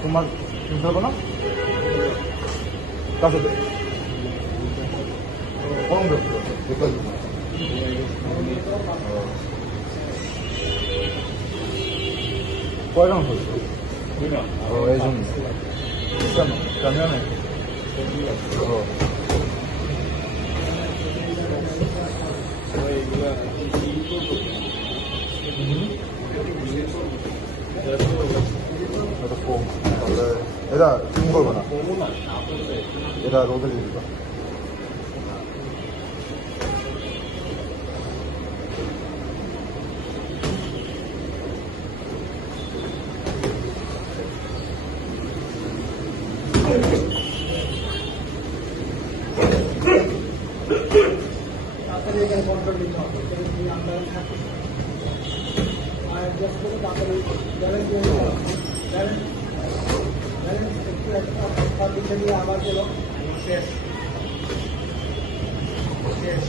তোমার চিন্তা করো না কাছে কম কয়জন হয়েছে ও এই জন্য কেন জানিও না ও এটা তুমি করবো না এটা রোদে দিয়ে দিবা তাড়াতাড়ি এখানে কন্ট্রোল নিতে হবে আমরা থাকি আর জাস্ট করে তাড়াতাড়ি ব্যালেন্স ব্যালেন্স ব্যালেন্স একটু একটা দিকে নিয়ে আবার গেল শেষ শেষ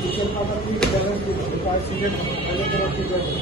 পিছন খাবার দিয়ে ব্যালেন্স দিল 5 সেকেন্ড আগে তোমার ঠিক আছে